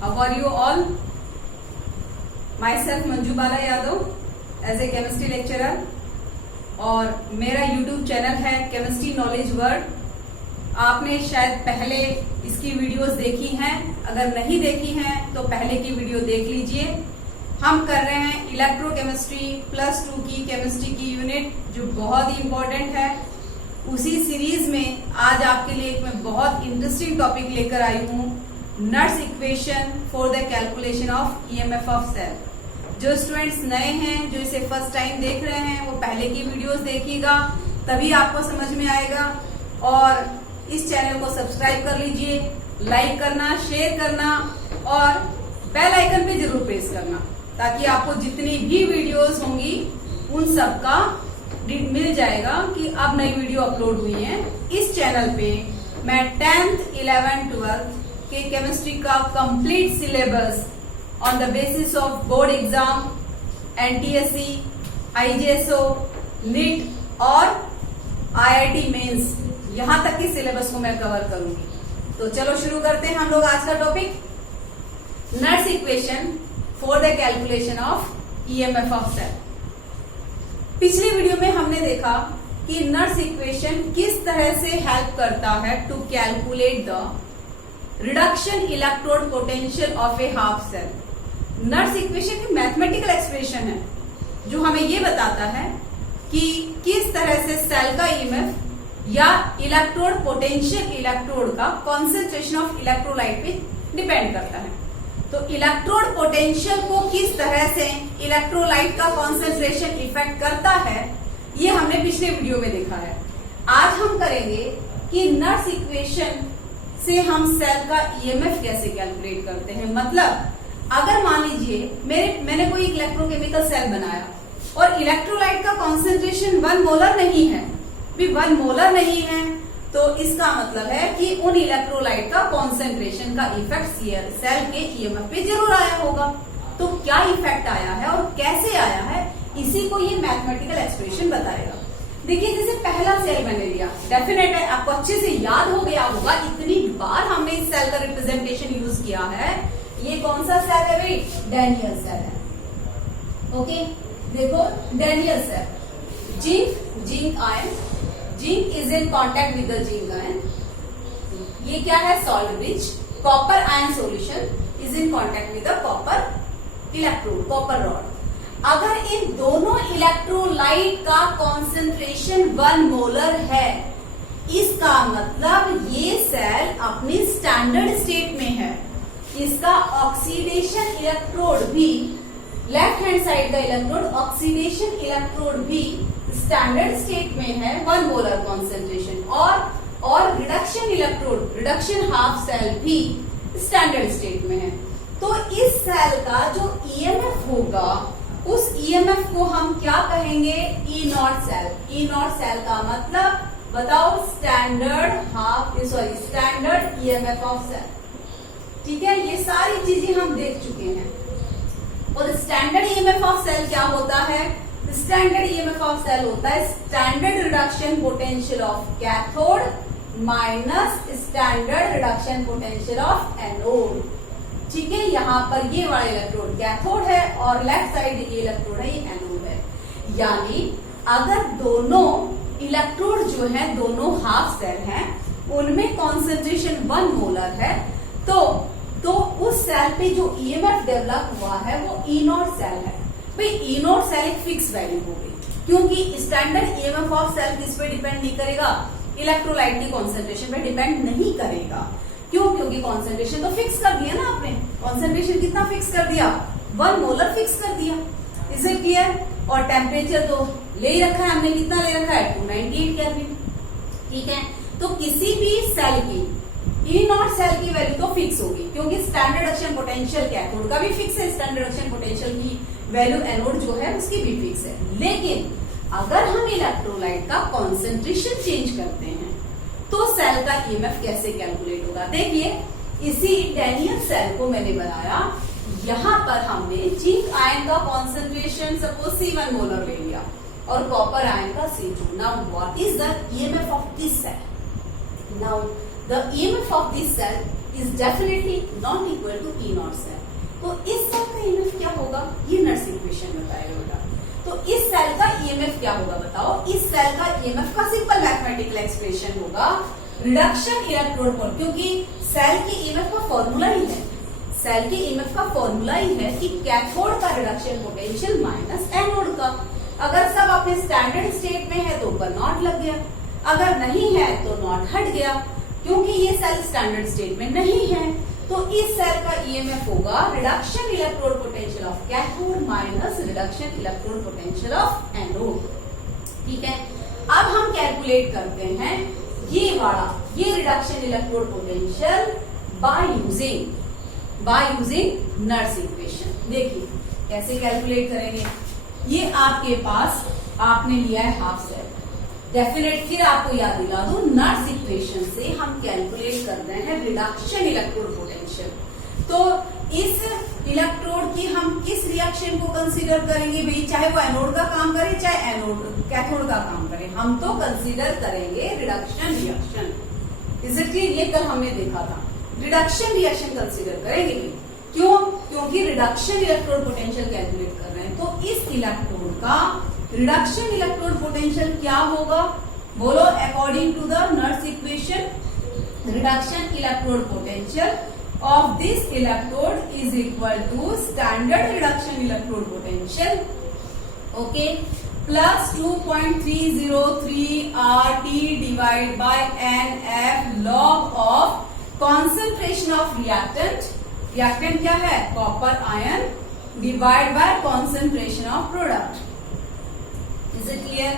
How are you all? Myself Manju Bala Yadav as a chemistry lecturer और मेरा YouTube channel है chemistry knowledge world. आपने शायद पहले इसकी वीडियोस देखी हैं, अगर नहीं देखी हैं तो पहले की वीडियो देख लीजिए। हम कर रहे हैं इलेक्ट्रोकेमिस्ट्री +2 की केमिस्ट्री की यूनिट जो बहुत ही इंपॉर्टेंट है। उसी सीरीज में आज आपके लिए एक मैं बहुत इंटरेस्टिंग टॉपिक लेकर आई हूँ, नट्स equation for the calculation of EMF of cell. जो स्टूडेंट्स नए हैं, जो इसे फर्स्ट टाइम देख रहे हैं, वो पहले की वीडियोस देखिएगा, तभी आपको समझ में आएगा। और इस चैनल को सब्सक्राइब कर लीजिए, लाइक करना, शेयर करना और बेल आइकन पे जरूर प्रेस करना, ताकि आपको जितनी भी वीडियोस होंगी उन सब का मिल जाएगा कि अब नई वीडियो अपलोड हुई है। इस चैनल पे मैं 10th, 11th, 12th के केमिस्ट्री का complete syllabus on the basis of board exam, NTSC, IJSO, NEET और आईआईटी मेंस, यहां तक की सिलेबस को मैं कवर करूंगी। तो चलो शुरू करते हैं हम लोग आज का टॉपिक, नट्स equation for the calculation of EMF of cell. पिछली वीडियो में हमने देखा कि नट्स इक्वेशन किस तरह से हेल्प करता है to calculate the reduction electrode potential of a half cell. नट्स इक्वेशन एक मैथमेटिकल एक्सप्रेशन है जो हमें ये बताता है कि किस तरह से सेल का ईएमएफ या इलेक्ट्रोड पोटेंशियल इलेक्ट्रोड का कॉन्सेंट्रेशन ऑफ इलेक्ट्रोलाइट पे डिपेंड करता है। तो इलेक्ट्रोड पोटेंशियल को किस तरह से इलेक्ट्रोलाइट का कॉन्सेंट्रेशन इफेक्ट करता है, ये हमने पिछले वीडियो में देखा है। आज हम करेंगे कि नट्स इक्वेशन से हम सेल का ईएमएफ कैसे कैलकुलेट करते हैं। मतलब अगर मान लीजिए मैंने कोई इलेक्ट्रोकेमिकल सेल बनाया और इलेक्ट्रोलाइट का कॉन्सेंट्रेशन 1 मोलर नहीं है, भी 1 मोलर नहीं है, तो इसका मतलब है कि उन इलेक्ट्रोलाइट का कॉन्सेंट्रेशन का इफेक्ट सेल के ईएमएफ पे जरूर आया होगा। तो क्या इफेक्ट आया है और कैसे आया है, इसी को ये मैथमेटिकल एक्सप्रेशन बताएगा। देखिए, जैसे पहला सेल मैंने लिया, डेफिनेट है आपको अच्छे से याद हो गया होगा, इतनी बार हमने इस सेल का रिप्रेजेंटेशन यूज किया है। ये कौन सा सेल है भाई? डैनियल सेल है। ओके, देखो Daniell cell, zinc ion, zinc is in contact with the zinc ion. ये क्या है? Salt bridge. Copper ion solution is in contact with the copper electrode, copper rod. अगर इन दोनों इलेक्ट्रोलाइट का कॉन्सेंट्रेशन 1 मोलर है, इसका मतलब ये सेल अपनी स्टैंडर्ड स्टेट में है। इसका ऑक्सीडेशन इलेक्ट्रोड भी, लेफ्ट हैंड साइड का इलेक्ट्रोड ऑक्सीडेशन इलेक्ट्रोड भी स्टैंडर्ड स्टेट में है, 1 मोलर कॉन्सेंट्रेशन, और reduction electrode, reduction half cell भी स्टैंडर्ड स्टेट में है। तो इस सेल का जो ईएमएफ होगा, उस ईएमएफ को हम क्या कहेंगे? E naught cell. E naught cell का मतलब बताओ? Standard EMF of cell. ठीक है, ये सारी चीजें हम देख चुके हैं। और स्टैंडर्ड ईएमएफ ऑफ सेल क्या होता है? स्टैंडर्ड ईएमएफ ऑफ सेल होता है standard reduction potential of cathode minus standard reduction potential of anode. ठीक है, यहाँ पर ये वाला इलेक्ट्रोड कैथोड है और लेफ्ट साइड ये इलेक्ट्रोड है, ये एनोड है। यानी अगर दोनों इलेक्ट्रोड जो है, दोनों हाफ सेल हैं, उनमें कॉन्सेंट्रेशन 1 मोलर है, तो उस सेल पे जो ईएमएफ डेवलप हुआ है वो ई नॉट सेल है। भाई ई नॉट सेल एक फिक्स वैल्यू हो गई, क्योंकि स्टैंडर्ड ईएमएफ ऑफ सेल किस पे डिपेंड नहीं करेगा? इलेक्ट्रोलाइट की कॉन्सेंट्रेशन पे डिपेंड नहीं करेगा। क्यों? क्योंकि कॉन्सेंट्रेशन तो फिक्स कर दिया ना आपने। कॉन्सेंट्रेशन कितना फिक्स कर दिया? 1 मोलर फिक्स कर दिया। Is it clear? और टेम्परेचर तो ले ही रखा है हमने, कितना ले रखा है? 298 केल्विन। ठीक है, तो किसी भी सेल की ई नॉट सेल की वैल्यू तो फिक्स होगी, क्योंकि स्टैंडर्ड रिडक्शन पोटेंशियल कैथोड का भी फिक्स है, स्टैंडर्ड रिडक्शन पोटेंशियल की वैल्यू एनोड जो है उसकी भी फिक्स है। लेकिन अगर हम इलेक्ट्रोलाइट का कॉन्सेंट्रेशन चेंज करते हैं तो सेल का ईएमएफ कैसे कैलकुलेट होगा? देखिए, इसी डैनियल सेल को मैंने बनाया, यहां पर हमने जिंक आयन का कॉन्सेंट्रेशन सपोज C1 मोलर ले लिया और कॉपर आयन का C2। Now what is the EMF of this cell? Now the EMF of this cell is definitely not equal to E naught cell. तो इस cell का EMF क्या होगा, ये नर्स इक्वेशन बताएगा बेटा। तो इस सेल का ईएमएफ क्या होगा बताओ। इस सेल का ईएमएफ का सिंपल मैथमेटिकल एक्सप्रेशन होगा रिडक्शन इलेक्ट्रोड पर, क्योंकि सेल के ईएमएफ का फॉर्मूला ही है, सेल के ईएमएफ का फॉर्मूला ही है कि कैथोड का रिडक्शन पोटेंशियल माइनस एनोड का। अगर सब अपने स्टैंडर्ड स्टेट में है तो ऊपर नॉट लग गया, अगर नहीं है तो नॉट हट गया, क्योंकि ये सेल स्टैंडर्ड स्टेट में नहीं है। तो इस सेल का ईएमएफ होगा reduction electrode potential of cathode minus reduction electrode potential of anode. ठीक है, अब हम कैलकुलेट करते हैं ये वाला, ये reduction electrode potential by using Nernst equation. देखिए कैसे कैलकुलेट करेंगे। ये आपके पास आपने लिया है हाफ सेल, डेफिनेट फिर आपको याद दिला दूं, नर्स इक्वेशन से हम कैलकुलेट कर रहे हैं रिडक्शन इलेक्ट्रोड पोटेंशियल। तो इस इलेक्ट्रोड की हम किस रिएक्शन को कंसीडर करेंगे भाई, चाहे वो एनोड का काम करे चाहे कैथोड का काम करे, हम तो कंसीडर करेंगे reduction reaction. Is it clear? ये कल हमने देखा था, रिडक्शन रिएक्शन कंसीडर करेंगे भाई। क्यों? क्योंकि रिडक्शन इलेक्ट्रोड पोटेंशियल कैलकुलेट कर रहे हैं। तो इस इलेक्ट्रोड का रिडक्शन इलेक्ट्रोड पोटेंशियल क्या होगा बोलो, according to the Nernst equation reduction electrode potential of this electrode is equal to standard reduction electrode potential, okay, plus 2.303 RT divide by NF log of concentration of reactant. Reactant क्या है, copper ion, divide by concentration of product. Is it clear?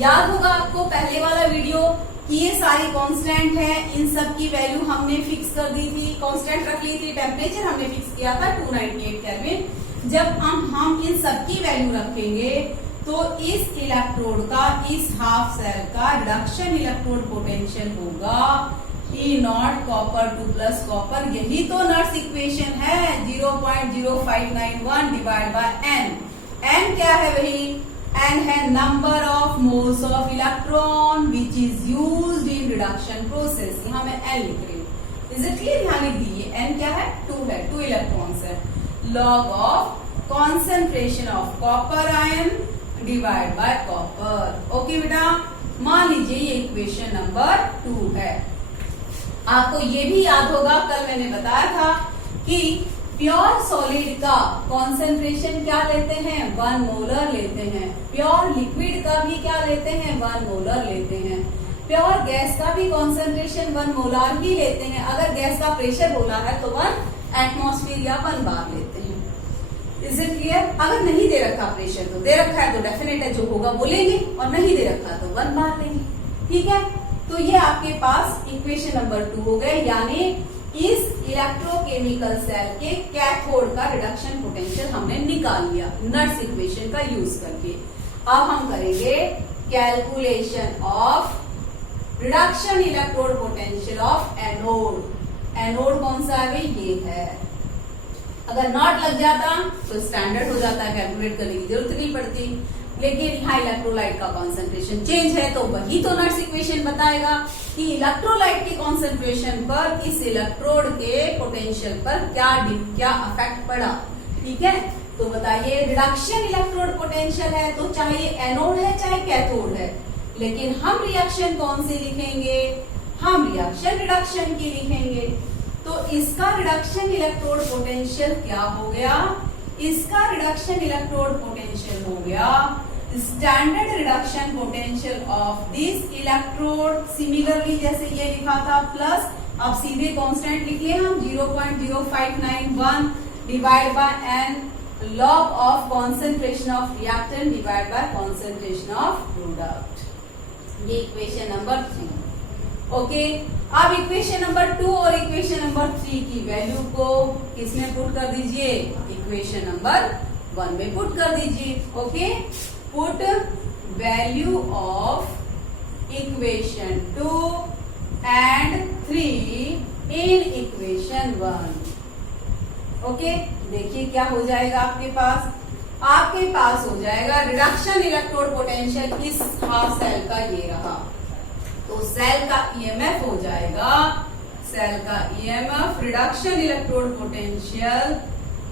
याद होगा आपको पहले वाला video कि ये सारी कांस्टेंट है, इन सब की वैल्यू हमने फिक्स कर दी थी, कांस्टेंट रख ली थी, टेम्परेचर हमने फिक्स किया था 298 केल्विन। जब हम इन सब की वैल्यू रखेंगे तो इस इलेक्ट्रोड का, इस हाफ सेल का रिडक्शन इलेक्ट्रोड पोटेंशियल होगा E not copper 2 plus copper. यही तो नर्स इक्वेशन है, 0.0591 डिवाइड बाय N। N क्या है भाई, N है number of moles of electron which is used in reduction process. यहाँ मैं N लिख रही हूँ। Is it clear? यहाँ लिख दीजिए N क्या है, 2 है, 2 इलेक्ट्रॉन्स है। Log of concentration of copper ion divide by copper. Okay बेटा, मान लीजिए ये इक्वेशन नंबर 2 है। आपको ये भी याद होगा कल मैंने बताया था कि प्योर सॉलिड का कॉन्सेंट्रेशन क्या लेते हैं, 1 मोलर लेते हैं। प्योर लिक्विड का भी क्या लेते हैं, 1 मोलर लेते हैं। प्योर गैस का भी कॉन्सेंट्रेशन 1 मोलर ही लेते हैं। अगर गैस का प्रेशर बोला है तो 1 एटमॉस्फेयर या 1 बार लेते हैं। Is it clear? अगर नहीं दे रखा प्रेशर, तो दे रखा है तो डेफिनेट है, जो होगा वो लेंगे, और नहीं दे रखा तो 1 बार लेंगे। ठीक है, तो ये आपके पास इक्वेशन नंबर 2 हो गए, यानी इस इलेक्ट्रोकेमिकल सेल के कैथोड का रिडक्शन पोटेंशियल हमने निकाल लिया नर्स इक्वेशन का यूज करके। अब हम करेंगे calculation of reduction electrode potential of anode. Anode कौन सा है भाई, ये है। अगर नॉट लग जाता तो स्टैंडर्ड हो जाता है, कैलकुलेट करने की जरूरत नहीं पड़ती। लेकिन यहाँ इलेक्ट्रोलाइट का कॉन्सेंट्रेशन चेंज है, तो वही तो नर्स इक्वेशन बताएगा कि इलेक्ट्रोलाइट के कॉन्सेंट्रेशन पर इस इलेक्ट्रोड के पोटेंशियल पर क्या अफेक्ट पड़ा। ठीक है, तो बताइए रिडक्शन इलेक्ट्रोड पोटेंशियल है, तो चाहे ये एनोड है चाहे कैथोड है, लेकिन हम रिएक्शन कौन सी लिखेंगे, हम रिएक्शन रिडक्शन की लिखेंगे। तो इसका रिडक्शन इलेक्ट्रोड पोटेंशियल क्या हो गया, इसका रिडक्शन इलेक्ट्रोड पोटेंशियल हो गया standard reduction potential of this electrode. Similarly जैसे ये लिखा था प्लस, अब सीधे कांस्टेंट लिख लिए हम 0.0591 divide by n log of concentration of reactant divide by concentration of product. ये इक्वेशन नंबर 3। ओके, अब इक्वेशन नंबर 2 और इक्वेशन नंबर 3 की वैल्यू को किसमें पुट कर दीजिए, इक्वेशन नंबर 1 में पुट कर दीजिए। Okay, put value of equation 2 and 3 in equation 1। Okay, देखिए क्या हो जाएगा आपके पास हो जाएगा रिडक्शन इलेक्ट्रोड पोटेंशियल इस हाफ सेल का ये रहा, तो सेल का ईएमएफ हो जाएगा सेल का ईएमएफ रिडक्शन इलेक्ट्रोड पोटेंशियल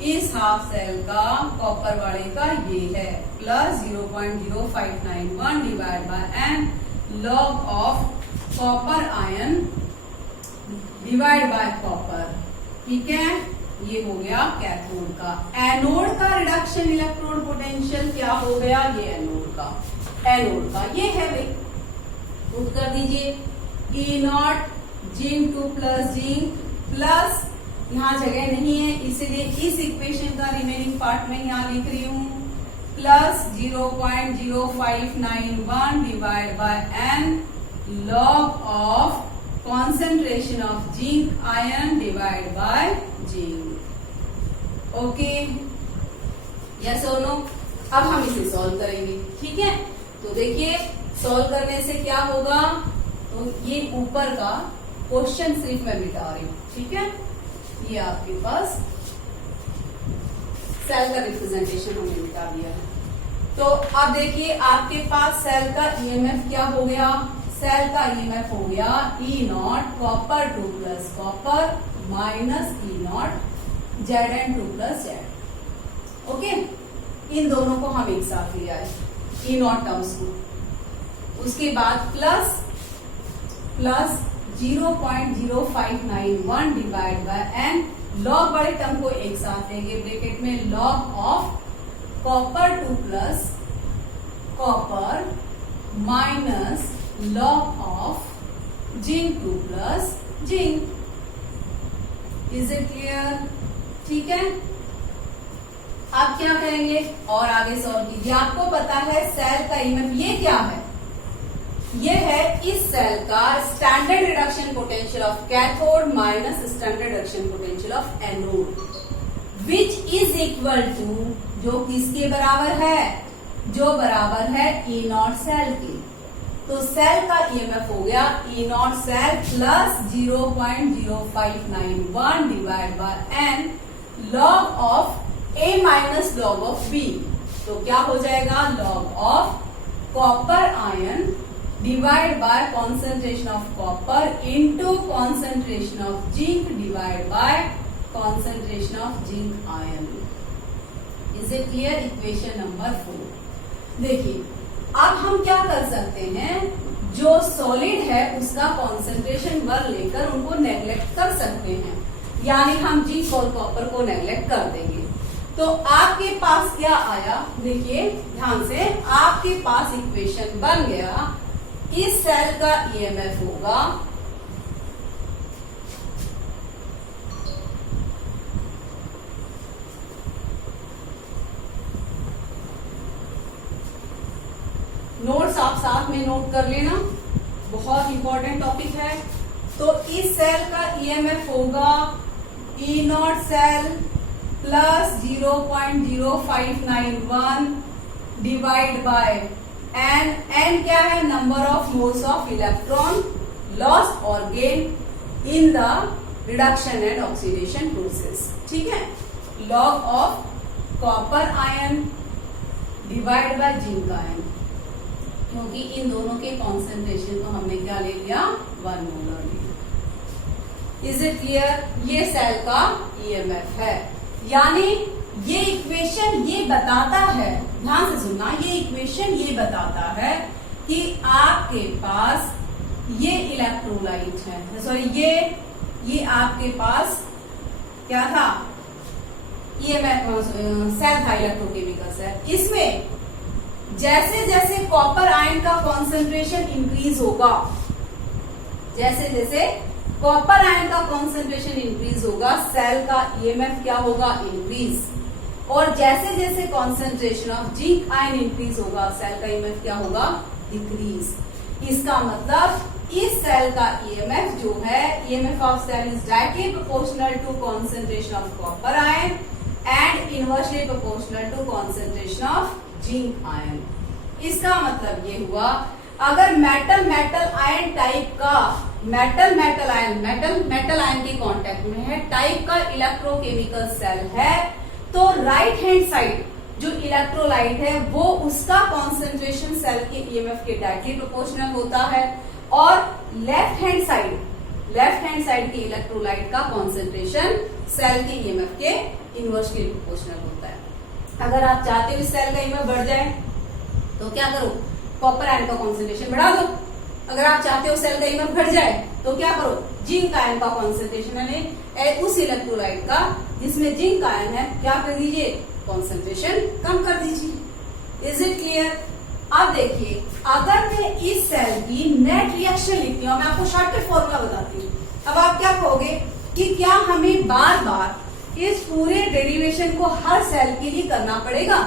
इस हाफ सेल का कॉपर वाले का ये है plus 0.0591 divide by N log of copper ion divide by copper. ठीक है, ये हो गया कैथोड का। एनोड का रिडक्शन इलेक्ट्रोड पोटेंशियल क्या हो गया, ये एनोड का ये है भाई, पुट कर दीजिए E naught zinc 2 plus zinc plus, यहाँ जगह नहीं है इसलिए इस इक्वेशन का रिमेनिंग पार्ट में यहाँ लिख रही हूं plus 0.0591 divide by N log of concentration of zinc ion divided by zinc। Okay, yes और नो। अब हम इसे सॉल्व करेंगे। ठीक है, तो देखिए सॉल्व करने से क्या होगा, तो ये ऊपर का क्वेश्चन सिर्फ मैं मिटा रही हूं। ठीक है, ये आपके पास सेल का रिप्रेजेंटेशन हमने मिटा दिया है। तो अब देखिए आपके पास सेल का ईएमएफ क्या हो गया, सेल का ईएमएफ हो गया E naught copper 2 plus copper minus E naught Zn 2 plus Z. Okay, इन दोनों को हम एक साथ ले आए ई नॉट टर्म्स को, उसके बाद plus 0.0591 divide by N, log बड़े टर्म को एक साथ लेंगे ब्रैकेट में, log of copper 2 plus copper minus log of zinc 2 plus zinc। Is it clear? ठीक है, आप क्या करेंगे और आगे सॉल्व कीजिए। आपको पता है सेल का ईएमएफ ये क्या है, ये है इस सेल का standard reduction potential of cathode minus standard reduction potential of anode, which is equal to, जो किसके बराबर है, जो बराबर है ई नॉट सेल के। तो सेल का ईएमएफ हो गया E naught cell plus 0.0591 divide by N log of A minus log of B. तो क्या हो जाएगा, log of copper ion divide by concentration of copper into concentration of zinc divide by concentration of zinc ion. Is it clear? Equation number 4। देखिए अब हम क्या कर सकते हैं, जो सॉलिड है उसका कॉन्सेंट्रेशन वर लेकर उनको नेग्लेक्ट कर सकते हैं, यानी हम जिंक और कॉपर को नेग्लेक्ट कर देंगे। तो आपके पास क्या आया, देखिए ध्यान से, आपके पास इक्वेशन बन गया, इस सेल का ईएमएफ होगा नोट्स आप साथ में नोट कर लेना, बहुत इंपॉर्टेंट टॉपिक है। तो इस सेल का ईएमएफ होगा E naught cell plus 0.0591 divide by N. N क्या है, number of moles of electron loss और gain in the reduction and oxidation process. ठीक है, log of copper ion divide by zinc ion, क्योंकि इन दोनों के कॉन्सेंट्रेशन को हमने क्या ले लिया, 1 मोलर ले। Is it clear? ये सेल का ईएमएफ है, यानी ये इक्वेशन ये बताता है, ध्यान से सुनना, ये इक्वेशन ये बताता है कि आपके पास ये इलेक्ट्रोलाइट है, सॉरी ये आपके पास क्या था, ईएमएफ सेल था, इलेक्ट्रोकेमिकल सेल। इसमें जैसे जैसे कॉपर आयन का कॉन्सेंट्रेशन इंक्रीज होगा, जैसे जैसे कॉपर आयन का कॉन्सेंट्रेशन इंक्रीज होगा, सेल का ईएमएफ क्या होगा, इंक्रीज। और जैसे जैसे concentration of zinc ion increase होगा, सेल का ईएमएफ क्या होगा, डिक्रीज। इसका मतलब इस सेल का ईएमएफ जो है, EMF of cell is directly proportional to concentration of copper ion and inversely proportional to concentration of zinc ion. इसका मतलब ये हुआ, अगर मेटल मेटल आयन टाइप का मेटल मेटल आयन के कांटेक्ट में है टाइप का इलेक्ट्रोकेमिकल सेल है, तो राइट हैंड साइड जो इलेक्ट्रोलाइट है वो उसका कॉन्सेंट्रेशन सेल के ईएमएफ के डायरेक्टली प्रोपोर्शनल होता है, और left hand side left hand side के इलेक्ट्रोलाइट का कॉन्सेंट्रेशन सेल के ईएमएफ के इनवर्सली प्रोपोर्शनल होता है। अगर आप चाहते हो इस सेल का ईएमएफ बढ़ जाए तो क्या करो, कॉपर आयन का कॉन्सेंट्रेशन बढ़ा दो। अगर आप चाहते हो सेल का ईएमएफ घट जाए तो क्या करो, जिंक आयन का कॉन्सेंट्रेशन यानी उस इलेक्ट्रोलाइट का जिसमें जिंक आयन है क्या कर दीजिए, कॉन्सेंट्रेशन कम कर दीजिए। Is it clear? अब देखिए, अगर मैं इस सेल की नेट रिएक्शन लिखती हूँ, मैं आपको शॉर्टकट फॉर्मूला बताती हूँ। अब आप क्या कहोगे कि क्या हमें बार बार इस पूरे डेरिवेशन को हर सेल के लिए करना पड़ेगा,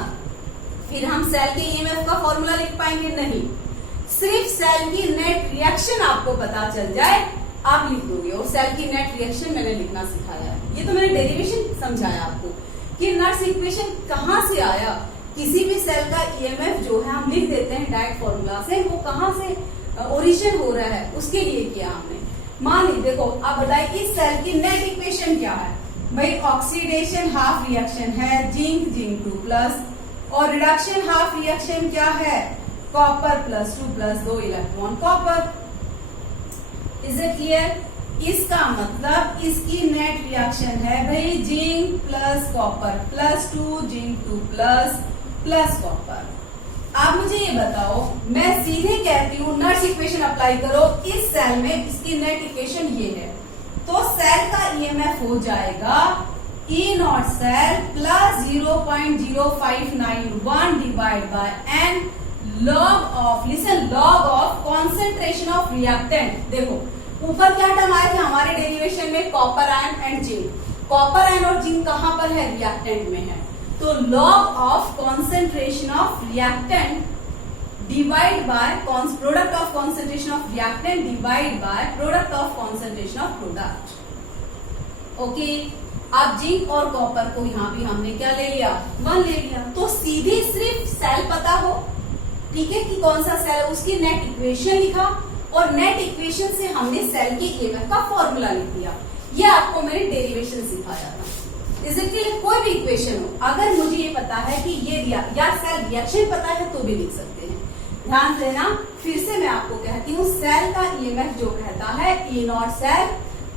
फिर हम सेल के ईएमएफ का फॉर्मूला लिख पाएंगे? नहीं, सिर्फ सेल की नेट रिएक्शन आपको पता चल जाए आप लिख दोगे। और सेल की नेट रिएक्शन मैंने लिखना सिखाया है, ये तो मैंने डेरिवेशन समझाया आपको कि नट्स इक्वेशन कहाँ से आया। किसी भी सेल का ईएमएफ जो है हम लिख देते हैं डायरेक्ट फॉर्मूला से, वो कहाँ से ओरिजिन हो रहा है उसके लिए किया हमने। मान लीजिए, देखो आप बताइए इस सेल की नेट इक्वेशन क्या है भाई, ऑक्सीडेशन हाफ रिएक्शन है जिंक 2+ और रिडक्शन हाफ रिएक्शन क्या है, copper +2 2 electron copper. Is it clear? इसका मतलब इसकी नेट रिएक्शन है भाई zinc plus copper +2 zinc 2+ copper. आप मुझे ये बताओ, मैं सीधे कहती हूँ नट्स इक्वेशन अप्लाई करो इस सेल में, इसकी नेट इक्वेशन ये है, तो सेल का ईएमएफ हो जाएगा E0 cell + 0.0591 divide by n log of concentration of reactant. देखो ऊपर क्या टर्म आए थे हमारे डेरिवेशन में, copper ion and zinc. Copper ion और जिंक कहां पर है, रिएक्टेंट में है, तो log of concentration of reactant divide by product of concentration of reactant divide by product of concentration of product. Okay, अब जिंक और कॉपर को यहां भी हमने क्या ले लिया, 1 ले लिया। तो सीधे सिर्फ सेल पता हो, ठीक है, कि कौन सा सेल, उसकी नेट इक्वेशन लिखा और नेट इक्वेशन से हमने सेल के ईएमएफ का फॉर्मूला लिख दिया। ये आपको मैंने डेरिवेशन सिखाया था। इस के लिए कोई भी इक्वेशन हो, अगर मुझे ये पता है कि ये या सेल रिएक्शन पता है तो भी लिख सकते हैं। ध्यान देना, फिर से मैं आपको कहती हूँ, सेल का ईएमएफ जो कहता है E0 cell +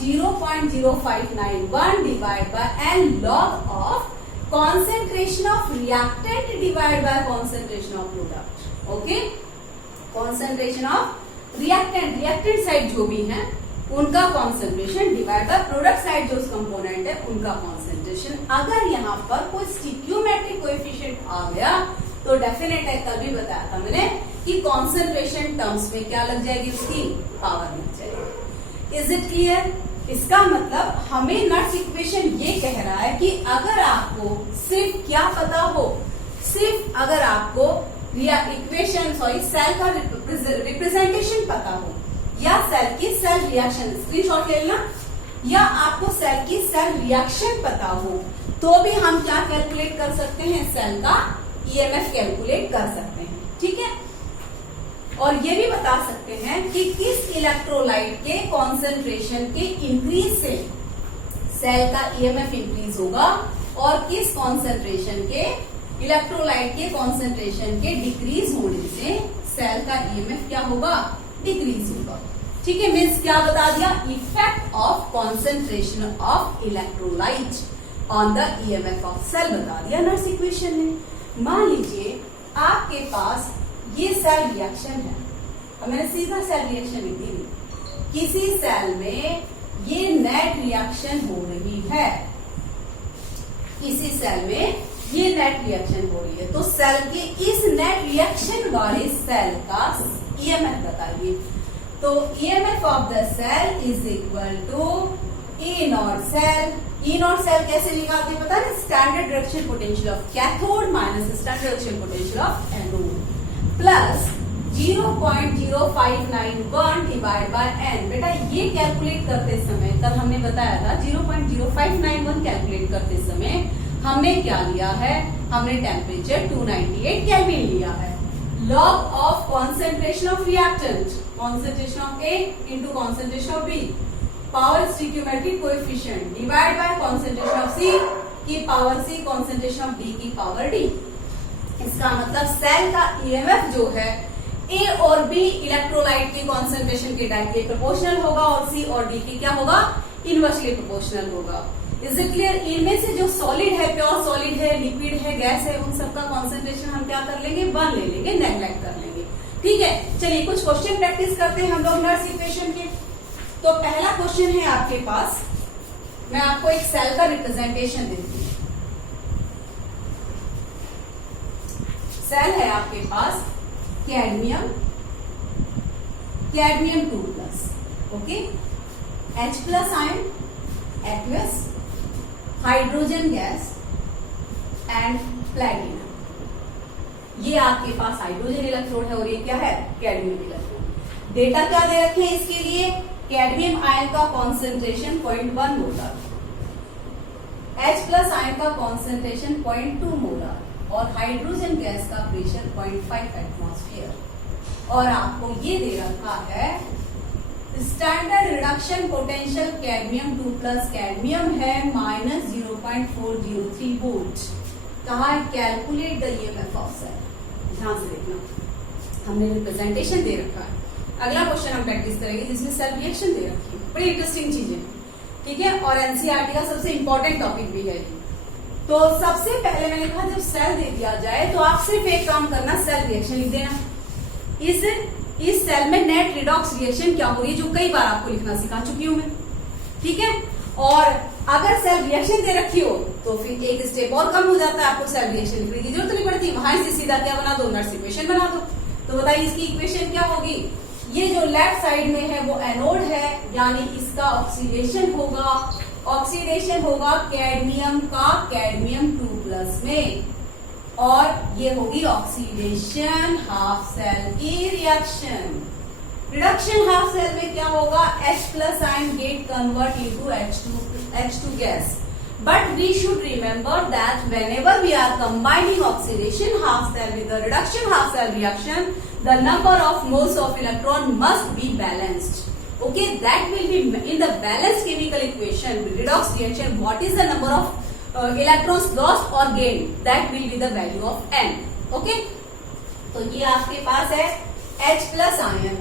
0.0591 divide by n log of concentration of reactant divide by concentration of product. Okay, concentration of reactant side जो भी है उनका concentration divide by product side जो कंपोनेंट है उनका कॉन्सेंट्रेशन। अगर यहाँ पर कोई स्टिक्योमेट्रिक कोएफिशिएंट आ गया तो डेफिनेट है, कल भी बताया था मैंने कि कॉन्सेंट्रेशन टर्म्स में क्या लग जाएगी, उसकी पावर लग जाएगी। Is it clear? इसका मतलब हमें नट्स इक्वेशन ये कह रहा है कि अगर आपको सिर्फ क्या पता हो, सिर्फ अगर आपको इक्वेशन सेल का रिप्रेजेंटेशन पता हो या सेल की सेल रिएक्शन, स्क्रीनशॉट ले लेना, या आपको सेल की सेल रिएक्शन पता हो तो भी हम क्या कैलकुलेट कर सकते हैं, सेल का ईएमएफ कैलकुलेट कर सकते हैं। ठीक है, और ये भी बता सकते हैं कि किस इलेक्ट्रोलाइट के कॉन्सेंट्रेशन के इंक्रीज से सेल का ईएमएफ इंक्रीज होगा और किस कॉन्सेंट्रेशन के इलेक्ट्रोलाइट के कॉन्सेंट्रेशन के डिक्रीज होने से सेल का ईएमएफ क्या होगा, डिक्रीज होगा। ठीक है, मीन्स क्या बता दिया, effect of concentration of electrolyte on the EMF of cell बता दिया नट्स इक्वेशन में। मान लीजिए आपके पास ये सेल रिएक्शन है, और मैंने सीधा सेल रिएक्शन लिख दी, किसी सेल में ये नेट रिएक्शन हो रही है, किसी सेल में ये नेट रिएक्शन हो रही है, तो सेल के इस नेट रिएक्शन वाले सेल का ईएमएफ बताइए। तो EMF of the cell is equal to E0 cell. E0 cell कैसे निकालते हैं पता है, standard reaction potential of cathode minus standard reaction potential of anode plus 0.0591 divide by n। बेटा ये कैलकुलेट करते समय, कल हमने बताया था 0.0591 कैलकुलेट करते समय हमने क्या लिया है, हमने टेम्परेचर 298 केल्विन लिया है। Log of concentration of reactant, concentration of A into concentration of B, power stoichiometric coefficient divide by concentration of C की power C, concentration of D की पावर D। इसका मतलब सेल का ईएमएफ जो है ए और बी इलेक्ट्रोलाइट की concentration के डायरेक्टली प्रोपोर्शनल होगा और सी और डी की क्या होगा, इनवर्सली प्रोपोर्शनल होगा। Is it clear? इनमें से जो सॉलिड है, प्योर सॉलिड है, लिक्विड है, गैस है, उन सबका कॉन्सेंट्रेशन हम क्या कर लेंगे, 1 ले लेंगे, नेग्लेक्ट कर लेंगे। ठीक है, चलिए कुछ क्वेश्चन प्रैक्टिस करते हैं हम लोग नर्स इक्वेशन के। तो पहला क्वेश्चन है आपके पास, मैं आपको एक सेल का रिप्रेजेंटेशन देती हूँ। सेल है आपके पास cadmium 2+, okay, H+ ion, aqueous, hydrogen gas and platinum. ये आपके पास हाइड्रोजन इलेक्ट्रोड है और ये क्या है, कैडमियम इलेक्ट्रोड। डेटा क्या दे रखे हैं इसके लिए, कैडमियम आयन का कॉन्सेंट्रेशन 0.1 मोलर, H+ आयन का कॉन्सेंट्रेशन 0.2 मोलर और हाइड्रोजन गैस का प्रेशर 0.5 एटमॉस्फेयर। और आपको ये दे रखा है standard reduction potential cadmium 2+, cadmium है -0.403 वोल्ट। कहा है calculate the EMF of cell. ध्यान से देखना, हमने रिप्रेजेंटेशन दे रखा है। अगला क्वेश्चन हम प्रैक्टिस करेंगे जिसमें सेल रिएक्शन दे रखी है, बड़ी इंटरेस्टिंग चीजें, ठीक है, और एनसीईआरटी का सबसे इंपॉर्टेंट टॉपिक भी है। तो सबसे पहले मैंने कहा जब सेल दे दिया जाए तो आप सिर्फ एक काम करना, सेल रिएक्शन लिख देना। इस सेल में नेट रिडॉक्स रिएक्शन क्या हो रही है, जो कई बार आपको लिखना सिखा चुकी हूं मैं, ठीक है। और अगर सेल रिएक्शन दे रखी हो तो फिर एक स्टेप और कम हो जाता है, आपको सेल रिएक्शन लिखने की जरूरत नहीं पड़ती, वहां से सीधा क्या बना दो, नर्स इक्वेशन बना दो। तो बताइए इसकी इक्वेशन क्या होगी। ये जो लेफ्ट साइड में है वो एनोड है, यानी इसका ऑक्सीडेशन होगा कैडमियम का कैडमियम 2+ में, और ये होगी ऑक्सीडेशन हाफ सेल की रिएक्शन। रिडक्शन हाफ सेल में क्या होगा, H+ ion gate convert into H2 gas. But we should remember that whenever we are combining oxidation half cell with the reduction half cell reaction, the number of moles of electron must be balanced. Okay, that will be in the balanced chemical equation, redox reaction. What is the number of electrons lost or gained? That will be the value of n. Okay, तो ये आपके पास है H+ ion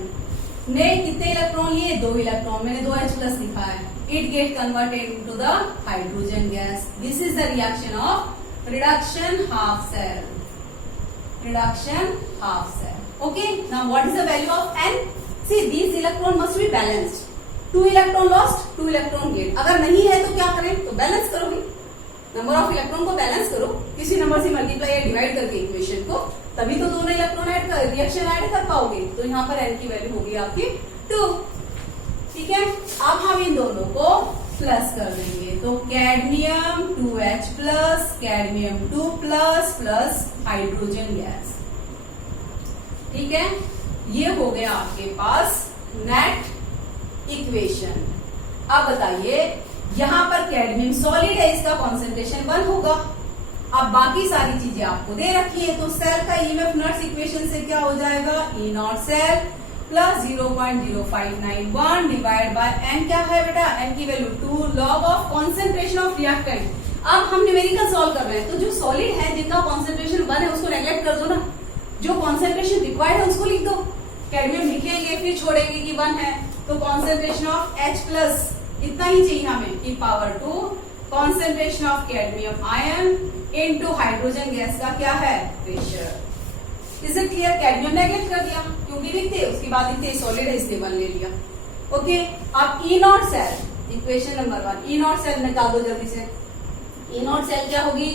ने कितने electron लिए, 2 electron, मैंने 2 H+ लिखा है। It get converted into the hydrogen gas. This is the reaction of reduction half cell. Okay. Now what is the value of n? See, these electron must be balanced. 2 electron lost, 2 electron gained. अगर नहीं है तो क्या करें, तो balance करो भाई, number of electron को बैलेंस करो, किसी नंबर से मल्टीप्लाई या डिवाइड करके इक्वेशन को, तभी तो दोनों इलेक्ट्रॉन रिएक्शन ऐड कर पाओगे। तो यहाँ पर n की वैल्यू होगी आपकी 2, ठीक है। अब हम इन दोनों को प्लस कर देंगे, तो cadmium 2H+, cadmium 2+ plus hydrogen gas, ठीक है। ये हो गया आपके पास नेट इक्वेशन। अब बताइए, यहां पर कैडमियम सॉलिड है, इसका कॉन्सेंट्रेशन 1 होगा। अब बाकी सारी चीजें आपको दे रखी है, तो सेल का ईएमएफ नर्स इक्वेशन से क्या हो जाएगा, E0 cell plus 0.0591 divide by n। क्या है बेटा, n की value 2, log of concentration of reactant. अब हम न्यूमेरिकल सॉल्व कर रहे हैं, तो जो सॉलिड है जिनका कॉन्सेंट्रेशन 1 है उसको नेग्लेक्ट कर दो ना, जो कॉन्सेंट्रेशन रिक्वायर्ड है उसको लिख दो। कैडमियम लिखेंगे फिर छोड़ेंगे कि 1 है, तो कॉन्सेंट्रेशन ऑफ H+ इतना ही चाहिए हमें, की power 2 concentration of cadmium ion into hydrogen gas का क्या है, pressure. Is it clear? Cadmium neglect कर दिया क्योंकि लिखते उसके बाद लिखते सॉलिड है इसलिए 1 ले लिया। ओके, अब E0 cell equation number 1, E0 cell निकाल दो जल्दी से। E0 सेल क्या होगी,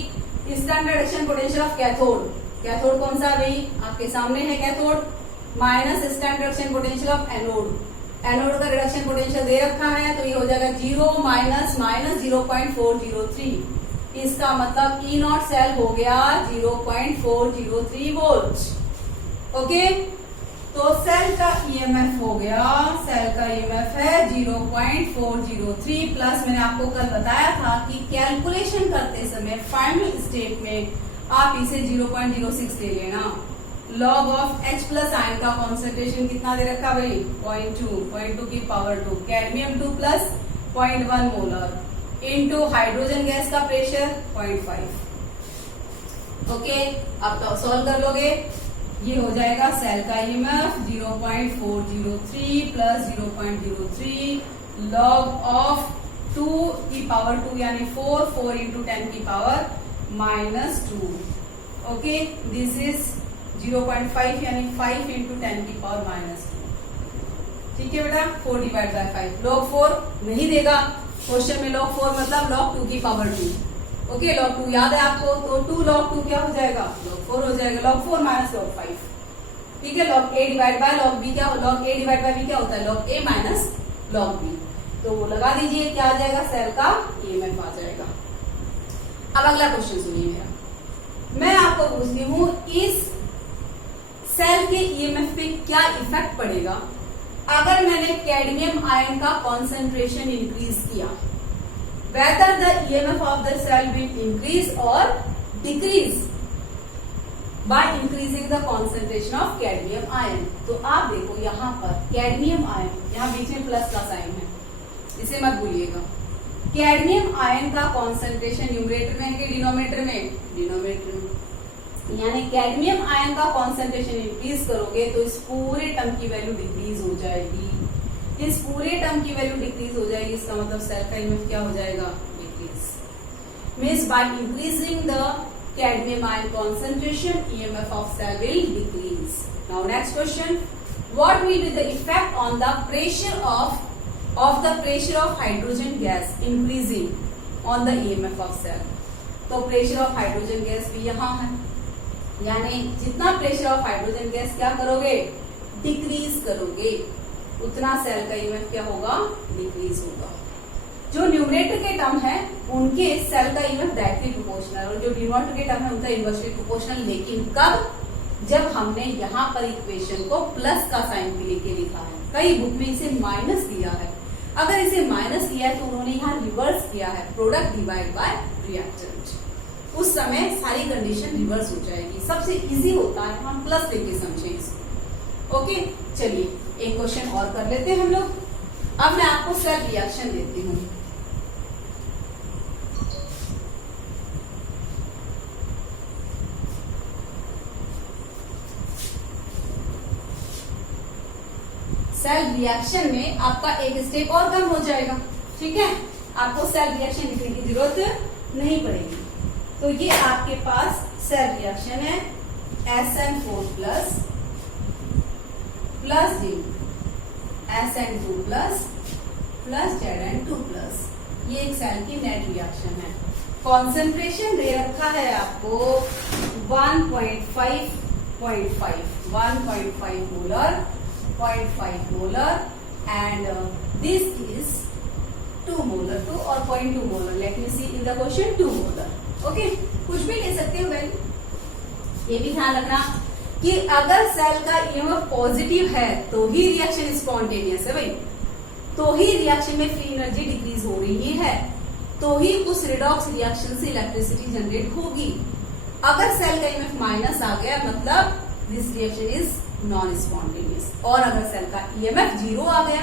standard reduction potential of cathode. Cathode कौन सा भाई, आपके सामने है cathode, minus standard reduction potential of anode. Anode का रिडक्शन पोटेंशियल दे रखा है, तो ये हो जाएगा 0 माइनस 0.403। इसका मतलब E0 सेल हो गया 0.403 वोल्ट। ओके, तो सेल का ईएमएफ हो गया, सेल का ईएमएफ है 0.403 प्लस, मैंने आपको कल बताया था कि कैलकुलेशन करते समय फाइनल स्टेप में आप इसे 0.06 ले लेना। लॉग ऑफ H+ आयन का कॉन्सेंट्रेशन कितना दे रखा भाई, 0.2 की power 2, cadmium 2+ 0.1 molar into hydrogen gas का प्रेशर 0.5। ओके, अब तो सॉल्व कर लोगे, ये हो जाएगा सेल का ईएमएफ 0.403 प्लस 0.03 लॉग ऑफ 2 की पावर 2 यानी 4 इंटू 10 की पावर -2। ओके, दिस इज 0.5 यानी 5 इंटू 10 की पावर -2। ठीक है बेटा, 4 डिवाइड बाय 5। लॉग 4 नहीं देगा क्वेश्चन में, log 4 मतलब log 2 की पावर 2। ओके, log 2 याद है आपको, तो 2 log 2 क्या हो जाएगा, log 4 हो जाएगा। log 4 minus log 5। ठीक है, log a divide by log b क्या, log a divide by b क्या होता है, log a minus log b। तो वो लगा दीजिए, क्या आ जाएगा, सेल का ईएमएफ आ जाएगा। अब अगला क्वेश्चन सुनिए मेरा, मैं आपको पूछती हूँ इस सेल के ईएमएफ पे क्या इफेक्ट पड़ेगा अगर मैंने कैडमियम आयन का कॉन्सेंट्रेशन इंक्रीज किया। Whether the EMF of the cell will increase or decrease by increasing the concentration of cadmium ion। तो आप देखो यहाँ पर कैडमियम आयन, यहाँ बीच में प्लस का साइन है, इसे मत भूलिएगा। कैडमियम आयन का कॉन्सेंट्रेशन न्यूमरेटर में है कि डिनोमिनेटर में, डिनोमिनेटर में, यानी कैडमियम आयन का कॉन्सेंट्रेशन इंक्रीज करोगे तो इस पूरे टर्म की वैल्यू डिक्रीज हो जाएगी। इस पूरे टर्म की वैल्यू डिक्रीज हो जाएगी, इसका मतलब सेल का ईएमएफ क्या हो जाएगा, decrease. Means by increasing the cadmium ion concentration EMF of cell will decrease. Now next question, what will be the effect on the pressure of the pressure of hydrogen gas increasing on the EMF of cell. तो pressure of hydrogen gas भी यहाँ है, यानी जितना pressure of hydrogen gas क्या करोगे, decrease करोगे, उतना सेल का ईएमएफ क्या होगा, डिक्रीज होगा। जो न्यूमरेटर के टर्म है उनके सेल का ईएमएफ डायरेक्टली प्रोपोर्शनल, और जो डिनोमिनेटर के टर्म है उनका इनवर्सली प्रोपोर्शनल। लेकिन कब, जब हमने यहाँ पर इक्वेशन को प्लस का साइन लेके लिखा है। कई बुक में इसे माइनस दिया है, अगर इसे माइनस किया है तो उन्होंने यहाँ रिवर्स किया है, प्रोडक्ट डिवाइड बाय रिएक्टेंट। उस समय सारी कंडीशन रिवर्स हो जाएगी। सबसे इजी होता है हम प्लस लेके समझें इसको। ओके, चलिए एक क्वेश्चन और कर लेते हैं हम लोग। अब मैं आपको सेल रिएक्शन देती हूँ। सेल रिएक्शन में आपका एक स्टेप और कम हो जाएगा। ठीक है, आपको सेल रिएक्शन लिखने की जरूरत नहीं पड़ेगी। तो ये आपके पास सेल रिएक्शन है SN4 plus D, SN2 plus ZN2 plus. ये एक सेल की नेट रिएक्शन है। कॉन्सेंट्रेशन दे रखा है आपको 1.5 molar, 0.5 molar and this is 2 molar, 2 और 0.2 molar. Let me see in the question 2 molar. Okay, कुछ भी ले सकते हो वैल्यू। ये भी ध्यान रखना कि अगर सेल का ईएमएफ पॉजिटिव है तो ही रिएक्शन स्पॉन्टेनियस है भाई, तो ही रिएक्शन में फ्री एनर्जी डिक्रीज हो रही है, तो ही उस रिडॉक्स रिएक्शन से इलेक्ट्रिसिटी जनरेट होगी। अगर सेल का ईएमएफ माइनस आ गया मतलब this reaction is non spontaneous. और अगर सेल का ईएमएफ 0 आ गया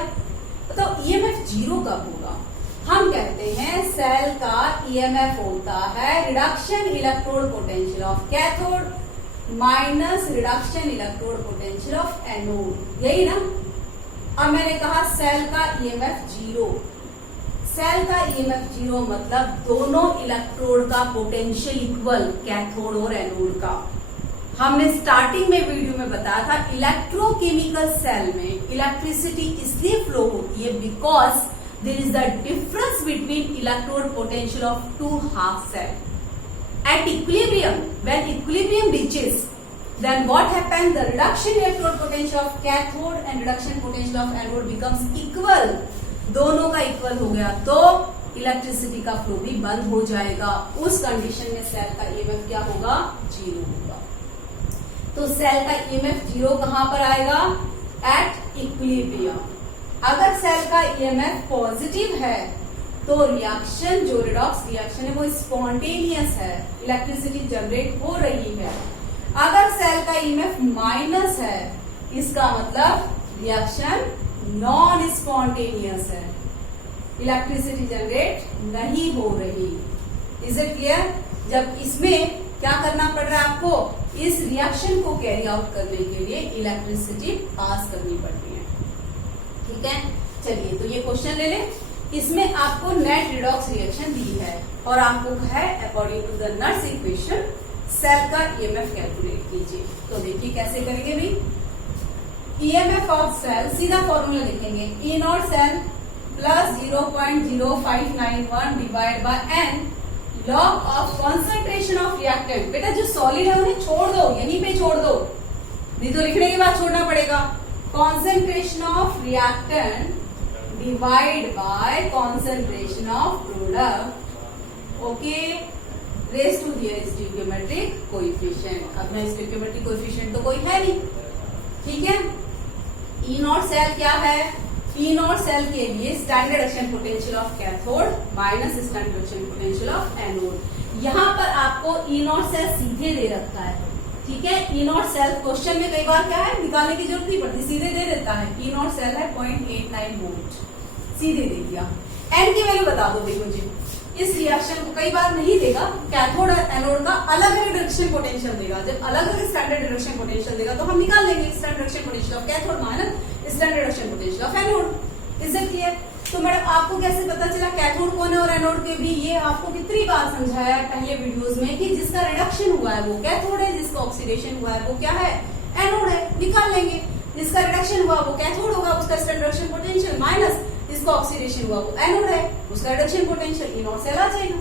तो ईएमएफ 0 कब होगा, हम कहते हैं सेल का ईएमएफ होता है reduction electrode potential of cathode minus reduction electrode potential of anode. यही ना। अब मैंने कहा सेल का ईएमएफ 0, सेल का ईएमएफ 0 मतलब दोनों इलेक्ट्रोड का पोटेंशियल इक्वल, कैथोड और एनोड का। हमने स्टार्टिंग में वीडियो में बताया था इलेक्ट्रोकेमिकल सेल में इलेक्ट्रिसिटी इसलिए फ्लो होती है because there is the difference between electrode potential of two half cell. At equilibrium, when equilibrium reaches, then what happens? The reduction electrode potential of cathode and reduction potential of anode becomes equal. दोनों का equal हो गया तो electricity का flow भी बंद हो जाएगा। उस कंडीशन में सेल का ईएमएफ क्या होगा, 0 होगा। तो सेल का ईएमएफ 0 कहां पर आएगा, एट इक्विलिब्रियम। अगर सेल का ईएमएफ पॉजिटिव है तो रिएक्शन, जो रिडॉक्स रिएक्शन है वो स्पॉन्टेनियस है, इलेक्ट्रिसिटी जनरेट हो रही है। अगर सेल का ईएमएफ माइनस है इसका मतलब रिएक्शन नॉन स्पॉन्टेनियस है, इलेक्ट्रिसिटी जनरेट नहीं हो रही। Is it clear? जब इसमें क्या करना पड़ रहा है आपको, इस रिएक्शन को कैरी आउट करने के लिए इलेक्ट्रिसिटी पास करनी पड़ रही है। ठीक है, चलिए तो ये क्वेश्चन ले लें। इसमें आपको नेट रिडॉक्स रिएक्शन दी है और आपको कहा है according to the Nernst equation cell का ईएमएफ कैलकुलेट कीजिए। तो देखिए कैसे करेंगे भाई, ईएमएफ ऑफ सेल सीधा फॉर्मूला लिखेंगे, E naught cell plus 0.0591 divide by N log of concentration of reactant. बेटा जो सॉलिड है उन्हें छोड़ दो, यहीं पे छोड़ दो, नहीं तो लिखने के बाद छोड़ना पड़ेगा। Concentration of reactant divide by concentration of product, okay, raise to their stoichiometric coefficient. अब ना स्टोइकियोमेट्रिक कोएफिशिएंट तो कोई है नहीं, ठीक है। ई नॉट सेल क्या है, ई नॉट सेल के लिए standard action potential of cathode minus standard action potential of anode. यहाँ पर आपको ई नॉट सेल सीधे दे रखा है, ठीक है। ई नॉट सेल क्वेश्चन में कई बार क्या है, निकालने की जरूरत नहीं पड़ती, सीधे दे देता है। ई नॉट सेल है 0.89 वोल्ट, सीधे दे दिया। एन की वैल्यू बता दो, देखो जी इस रिएक्शन को कई बार नहीं देगा, कैथोड और एनोड का अलग अलग डायरेक्शन पोटेंशियल देगा। जब अलग अलग स्टैंडर्ड डायरेक्शन पोटेंशियल देगा तो हम निकाल लेंगे standard direction potential of cathode minus standard direction potential of anode. Is it clear? तो मैडम आपको कैसे पता चला कैथोड कौन है और एनोड के भी, ये आपको कितनी बार समझाया है पहले वीडियोस में कि जिसका रिडक्शन हुआ है वो कैथोड है, जिसका ऑक्सीडेशन हुआ है वो क्या है, एनोड है। निकाल लेंगे, जिसका रिडक्शन हुआ वो कैथोड होगा, उसका स्टैंडर्ड डायरेक्शन पोटेंशियल माइनस जिसका ऑक्सीडेशन हुआ वो एनोड है, उसका reduction potential E naught cell आ जाएगा।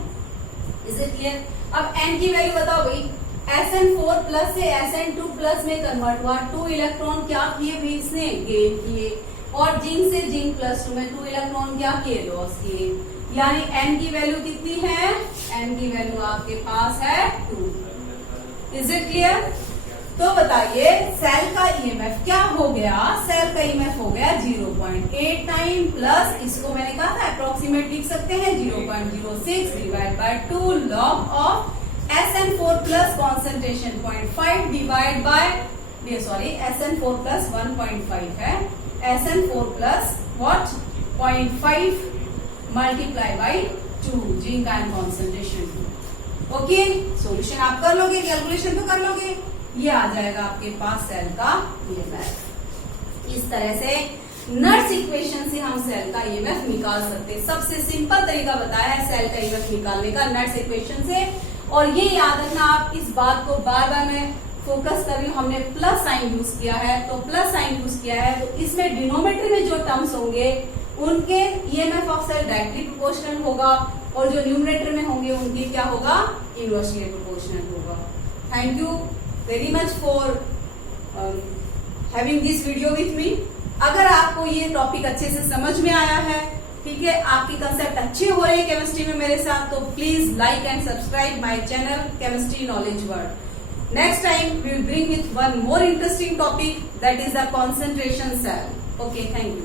Is it clear? अब एन की वैल्यू बताओ भाई, SN4 प्लस से SN2 प्लस में कन्वर्ट हुआ, 2 इलेक्ट्रॉन क्या किए भाई इसने, गेन किए, और जिंक से जिंक प्लस 2 में 2 इलेक्ट्रॉन क्या किए, लॉस किए। यानी एन की वैल्यू कितनी है, एन की वैल्यू आपके पास है 2। Is it clear? तो बताइए सेल का ईएमएफ क्या हो गया, सेल का ईएमएफ हो गया 0.89 प्लस, इसको मैंने कहा था अप्रोक्सीमेट लिख सकते हैं 0.06 divide by 2 log of SN4 plus concentration 0.5 divide by, sorry SN4 plus 1.5 है, SN4 plus what 0.5 multiply by 2 zinc ion concentration 2। Okay, solution आप कर लोगे, कैलकुलेशन तो कर लोगे, ये आ जाएगा आपके पास सेल का ईएमएफ। इस तरह से नर्स इक्वेशन से हम सेल का ईएमएफ निकाल सकते हैं। सबसे सिंपल तरीका बताया है सेल का ईएमएफ निकालने का नर्स इक्वेशन से। और ये याद रखना आप, इस बात को बार बार मैं फोकस कर रही हूँ, हमने प्लस साइन यूज किया है, तो प्लस साइन यूज किया है तो इसमें डिनोमिनेटर में जो टर्म्स होंगे उनके EMF of cell directly proportional होगा और जो न्यूमरेटर में होंगे उनकी क्या होगा, इनवर्सली प्रोपोर्शनल होगा। Thank you very much for having this video with me. अगर आपको ये टॉपिक अच्छे से समझ में आया है, ठीक है, आपकी कंसेप्ट अच्छे हो रहे हैं केमिस्ट्री में मेरे साथ, तो please like and subscribe my channel chemistry knowledge world. Next time we will bring with one more interesting topic, that is the concentration cell. Okay, thank you.